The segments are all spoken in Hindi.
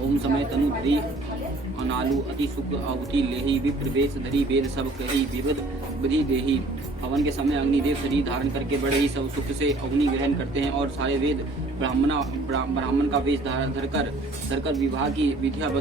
ओम समय तनु धरी अनालु अति सुख अवति लेहि विप्र वेश धरी वेद सब कही विविध विधि देही। हवन के समय अग्निदेव शरीर धारण करके बड़े ही सब सुख से अग्नि ग्रहण करते हैं और सारे वेद ब्राह्मण का वेश धरकर विवाह की विधियां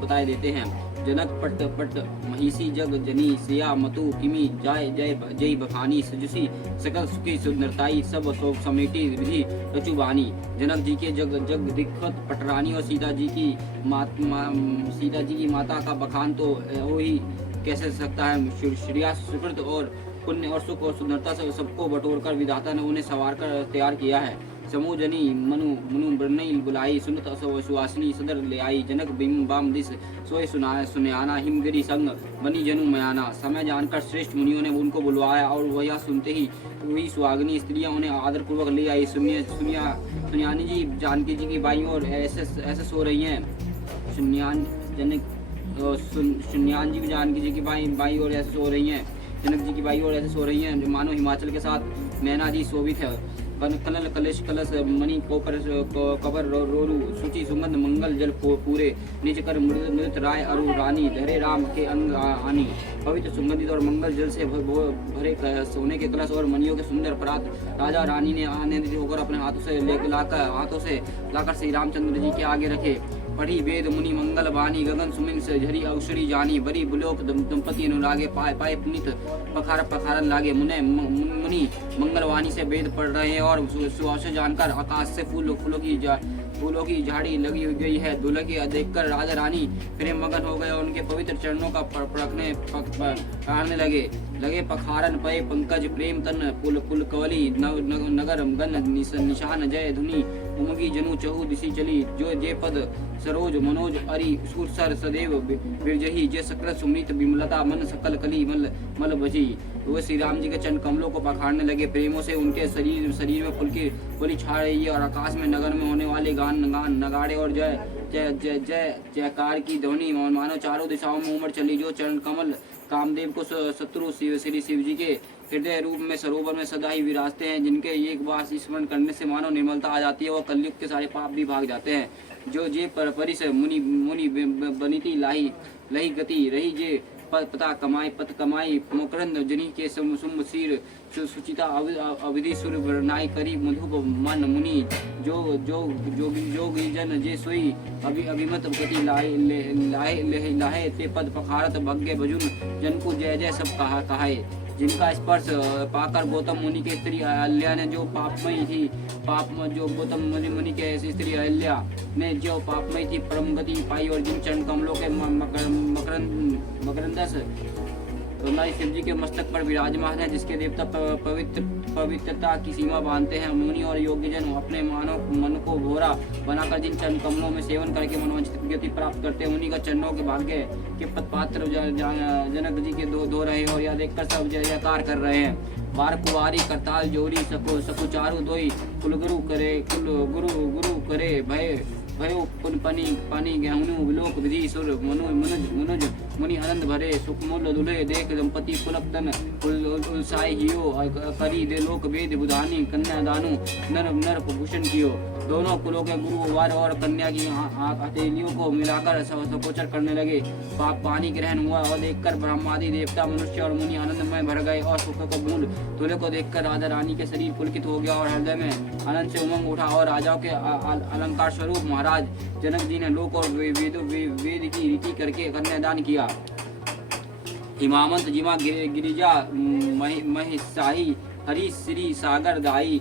बताए देते हैं। जनक पट पट महिषी जग जनी सिया मतु किमी जाय जय जय बखानी सजुसी सकल सुखी सुंदरताई सब समेटी विधि रचुबानी। जनक जी के जग दिक्कत पटरानी और सीता जी की माता का बखान तो हो ही कैसे सकता है। श्रेया सुकृत और पुण्य और सुख और सुंदरता से सबको बटोरकर विधाता ने उन्हें सवार कर तैयार किया है। समूह जनी मनु ब्रनई बुलाई सुनत सुवासिनी सदर ले आई। जनक बिम बाम दिस सोए सुनयाना हिमगिरी संग बनी जनु मयाना। समय जानकर श्रेष्ठ मुनियों ने उनको बुलवाया और वह यह सुनते ही वही सुहागनी स्त्रियां उन्हें आदर पूर्वक ले आई। सुनियानी जी जानकी जी की बाई और ऐसे सो रही हैं। सुनियान जी जानकी जी की बाई और ऐसे सो रही हैं। जनक जी की बाई और ऐसे सो रही हैं जो मानो हिमाचल के साथ मैना जी शोभित है। कनल कलश कलश मणि कबर रोरू सूची सुगंध मंगल जल पूरे निज कर मृत राय अरु रानी धरे राम के अंग आनी। पवित्र सुगंधित और मंगल जल से भरे सोने के कलश और मणियों के सुंदर परात राजा रानी ने आनंदित होकर अपने हाथों से लाकर श्री रामचंद्र जी के आगे रखे। पढ़ी वेद मुनि मंगल वाणी गगन सुमिन से झरी अवसरी जानी। बड़ी बुलोक दंपति अनुरागे पाए पुनित पखारन लागे। मुनि मंगलवाणी से वेद पढ़ रहे हैं और सुहास जानकर आकाश से फूलों की झाड़ी लगी गई है। दुल्हे देखकर राजा रानी प्रेम मगन हो गए और उनके पवित्र चरणों का पकड़ने लगे। पखारन पय पंकज प्रेम तन पुल कवली नगर गन निशान जय धुनी उमगी जनु चहु दिशि चली। जो जे पद सरोज मनोज अरि सुरसर सदैव बिरजही। जे सकल सुमित विमलता मन सकल कली मल भजी। वह श्री राम जी के चरण कमलों को पखाड़ने लगे। प्रेमों से उनके शरीर में फुल्की छा रही है और आकाश में नगर में होने वाले गान नगाड़े और जयकार की ध्वनि मानो चारों दिशाओं में उमड़ चली। जो चरण कमल कामदेव को शत्रु श्री शिव जी के हृदय रूप में सरोवर में सदा ही विराजते हैं। जिनके एक बार स्मरण करने से मानो निर्मलता आ जाती है और कलयुग के सारे पाप भी भाग जाते हैं। जो जे परिस मुनि बनिती लही गति रही। जे पत कमाई मकरंद जनी के सुमशीर सुचिता अविधि सुर नाई करी मधुप मन मुनि। जो जन जे सोई अभिमत गति लाहे ते पद पखारत भग्य भजुन जन को जय जय सब कहाए। जिनका स्पर्श पाकर गौतम मुनि के स्त्री अहल्या ने जो पापमयी थी जो गौतम मुनि के स्त्री अहल्या ने जो पापमयी थी परम गति पाई। और जिन चरण कमलों के मकरंदस हमारे शिव जी के मस्तक पर विराजमान है। जिसके देवता पवित्रता की सीमा बांधते हैं। मुनि और योग्य जन अपने मन को भोरा बनाकर जिन चरण कमलों में सेवन करके मनोवांछित गति प्राप्त करते हैं। उन्हीं का चरणों के भाग्य के पात्र जनक जी के दो रहे और यह देखकर सब जय जयकार कर रहे हैं। बार कुवारी करताल जोरी सकु चारु दोई कुलगुरु करे भयो पानी गेहूं विलोक विधि सुर मनुज मुनि आनंद भरे सुखमूल दुल्हे देख दंपति पुलक तन उलसाई हियो करी दे लोक वेद बुधानी कन्या दानु नर भूषण कियो। दोनों कुलों के गुरु वर और कन्या की हथेलियों को मिलाकर सपोचर करने लगे। पानी ग्रहण हुआ और देखकर ब्रह्मादि देवता मनुष्य और मुनि आनंदमय भर गए और सुख को बूंद दूल्हे को देखकर राजा रानी के शरीर पुलकित हो गया और हृदय में आनंद से उमंग उठा। और राजाओं के अलंकार स्वरूप महाराज जनक जी ने लोक और वेद की रीति करके कन्यादान किया। हिमावंत जिमा गिरिजा महिषाही हरि श्री सागर दाई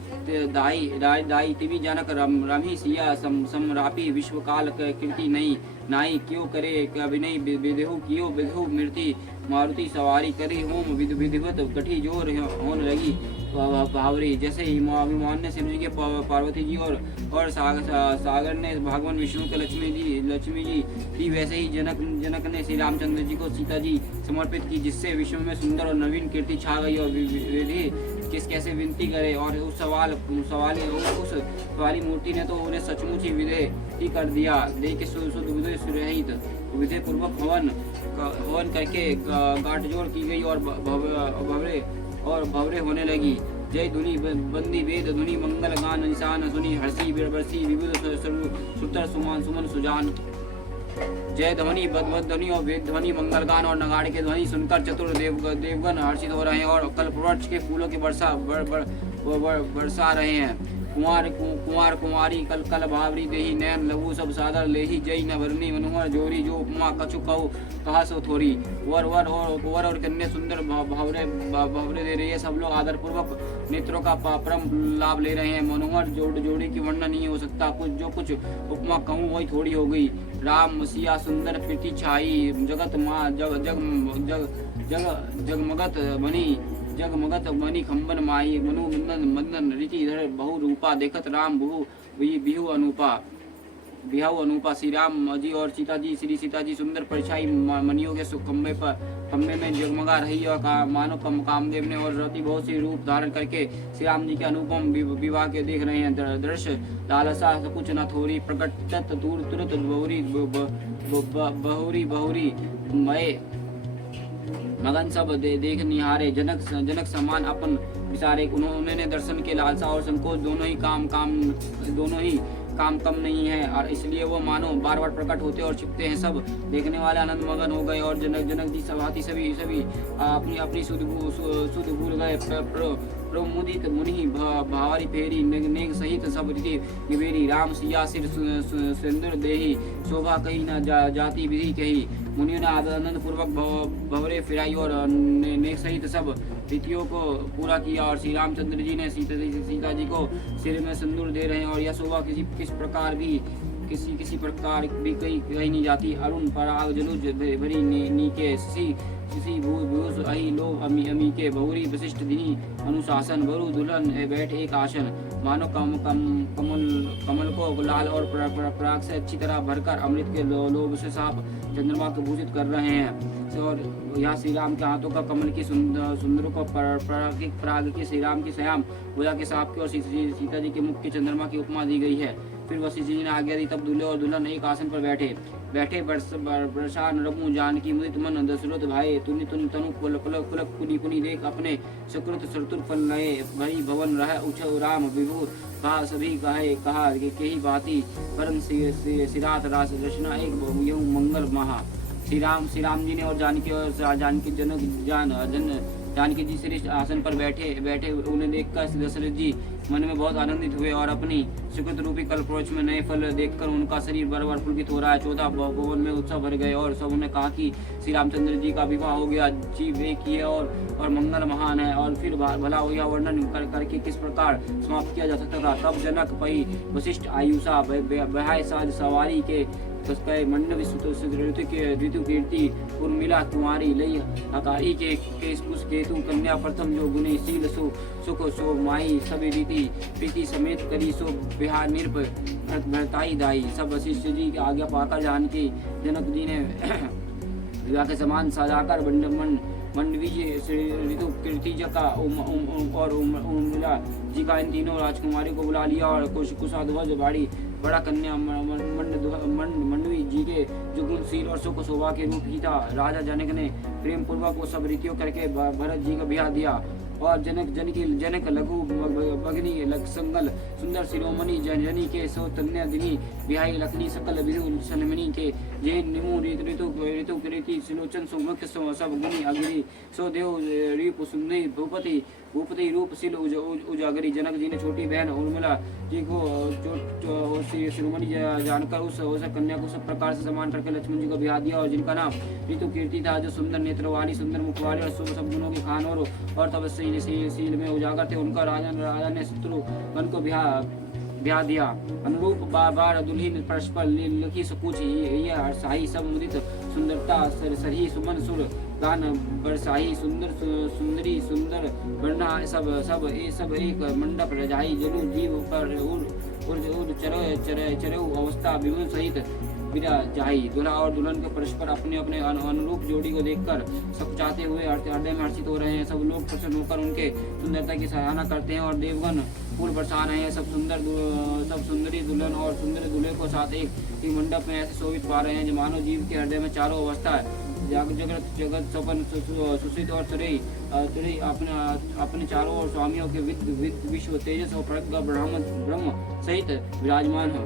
तिवि जनक रमी सिया समरापी विश्वकाल कीर्ति नाई क्यों करे अभिनय विदेहु कियो विधु मृति मारुति सवारी करी होम विधिवत गठी जोर होने लगी भावरी। जैसे हिमावन ने शिव जी के पार्वती जी और सागर ने भगवान विष्णु के लक्ष्मी जी थी, वैसे ही जनक ने श्री रामचंद्र जी को सीता जी समर्पित की। जिससे विश्व में सुंदर और नवीन कीर्ति छा गई और विधि किस कैसे विनती करे। और उस सवाली मूर्ति ने तो उन्हें सचमुच ही विधेय ही कर दिया। देख के शुद्ध विधेय सुरहित विधेय पूर्वक हवन करके गांठजोड़ की गई और भवरे होने लगी। जय धुनि बंदी वेद धुनि मंगल गान निशान सुनी हर्षी बरसी विविध सुतर सुमान सुमन सुजान। जय ध्वनि बद्ध ध्वनि और वेद ध्वनि मंगल गान और नगाड़े के ध्वनि सुनकर चतुर देवगण हर्षित हो रहे हैं और कल्पवृक्ष के फूलों की बरसा रहे हैं। कुंवार कुंवारी कल कल भावरी देही नैन लघु सब सादर लेही जय न भरनी मनोहर जोरी जो उपमा कछु कहो कहा सो थोरी। वर और कन्या सुंदर भवरे दे रही है। सब लोग आदर पूर्वक नेत्रों का परम लाभ ले रहे हैं। मनोहर जोड़ी की वर्णन नहीं हो सकता। कुछ उपमा कहूँ वही थोड़ी हो गई। राम सिया सुंदर प्रीति छाई जगत माँ जगमगत बनी खंबन माई मनु मंदन रीति धर बहु रूपा देखत राम बिहु अनुपा। श्री राम जी और सीता जी श्री सीता जी सुंदर परछाई मनियों के खम्बे में जगमगा रही और मानो कामदेव ने और रति बहुत सी रूप धारण करके श्री राम जी के अनुपम विवाह के देख रहे हैं। दृश्य लालसा कुछ न थोड़ी प्रकट दूर तुरंत बहुरी मय मगन सब देख निहारे। जनक समान अपन विचारे। उन्होंने दर्शन के लालसा और संकोच दोनों ही काम कम नहीं है और इसलिए वो मानो बार बार प्रकट होते और छिपते हैं। सब देखने वाले आनंद मगन हो गए और जनक जी सभाती सभी अपनी सुध भूल गए। प्रमुदित मुनि भावरी फेरी नेक सहित सब रीति निवेरी। राम सिया सिर सिंदूर देही शोभा कही न जाति विधि कही। मुनियों ने आनंद पूर्वक भवरे फिराई और नेक सहित सब रीतियों को पूरा किया। और श्री रामचंद्र जी ने सीता जी को सिर में सिंदूर दे रहे हैं और यह शोभा किसी प्रकार भी कहीं नहीं जाती। अरुण पराग जलुज भरी नीके किसी भूष अहि लो अमी के बहुरी विशिष्ट दिनी अनुशासन बरु दुल्हन बैठ एक आसन। मानो कमल को लाल और पराग से अच्छी तरह भरकर अमृत के लोभ से साफ चंद्रमा को भूषित कर रहे हैं। और यहाँ श्री राम के हाथों का कमल की सुंदरों को पराग की श्री राम की श्याम भुजा के साप की और सीता जी के मुख के चंद्रमा की उपमा दी गई है। फिर वशिष्ठ जी ने आज्ञा दी। तब दूल्हे और दुल्हन एक आसन पर बैठे बरसा नरमु जानकी मुदित मन दशरथ भाई तुनि तनु पुलक पुनि देख अपने सुकृत चतुर फल नए भरी भवन रह उछ राम विभु कहा सभी कहा के ही बाती परम सिरात रास रचना एक यहू मंगल महा। श्री राम जी ने और जानकी जानकी जी श्री आसन पर बैठे उन्हें देखकर दशरथ जी मन में बहुत आनंदित हुए और अपनी सुकृत रूपी कल्पवृक्ष में नए फल देखकर उनका शरीर बराबर पुलकित हो रहा है। 14 भवन में उत्सव भर गए और सब ने कहा कि श्री रामचंद्र जी का विवाह हो गया। जीव एक ही है और मंगल महान है। और फिर भला यह वर्णन करके किस प्रकार समाप्त किया जा सकता था। तब जनक पई वशिष्ठ आयुषा बहाय साज सवारी के मंडवी ऋतु कीर्ति उर्मिला कुमारी लई अकारी के केतु कन्या प्रथम जो गुने शील सुख सो माई सभी रीति प्रीति समेत करी सो बिहार निर्भ भरताई दाई। सब वशिष्ठ जी की आज्ञा पाकर जानकी जनक जी ने विवाह के समान सजाकर मंडवी ऋतु कीर्ति का और उर्मिला जी का इन तीनों राजकुमारी को बुला लिया और कुशाध्वज बाड़ी बड़ा कन्या मंडवी जी के जो गुणशील और सुख शोभा के रूप ही था। राजा जनक ने प्रेम पूर्वक वो सब रीतियों करके भरत जी का ब्याह दिया। और जनक लघु भगनी संगल सुंदर शिरोमणि जननी के सो तन्या दिनी बिहाई लखनी सकल विधु सनमणि के जैन निमु ऋतु कृति सिलोचन सुमुख सब गुणी अग्नि सो देव रीप सुंदरी भूपति रूप सिल उजागरी। जनक जी ने छोटी बहन उर्मिला जी को शिरोमणि जानकर उस कन्या को सब प्रकार से सम्मान करके लक्ष्मण जी को ब्याह दिया और जिनका नाम ऋतु कीर्ति था, जो सुंदर नेत्र वाली सुंदर मुख वाली और सब गुणों के खान और तपस्वी शील में उजागर थे। उनका राजा ने शत्रुघ्न को ब्याह दिया। अनुरूप बार दुल्हीन परस्पर लिखी सकुच ये शाही सब मुदित सुंदरता सरही सुमन सुर गान बरसाही सुंदरी सुंदर वर्णा सब एक मंडप रजाई जनु जीव पर चरऊ अवस्था विभुन सहित जाही। दूल्हा और दुल्हन के परस्पर अपने अपने अनुरूप जोड़ी को देखकर सब चाहते हुए हृदय में हर्षित हो रहे हैं। सब लोग प्रसन्न होकर उनके सुंदरता की सराहना करते हैं और देवगण फूल बरसा रहे हैं। सब सुंदरी दुल्हन और सुंदर दूल्हे को साथ एक ही मंडप में ऐसे शोभित पा रहे हैं जो मानव जीव के हृदय में चारों अवस्था जगत सपन सुशीत और तुरई अपने चारों ओर स्वामियों के विश्व तेजस और प्रज्ञा ब्रह्म सहित विराजमान हो।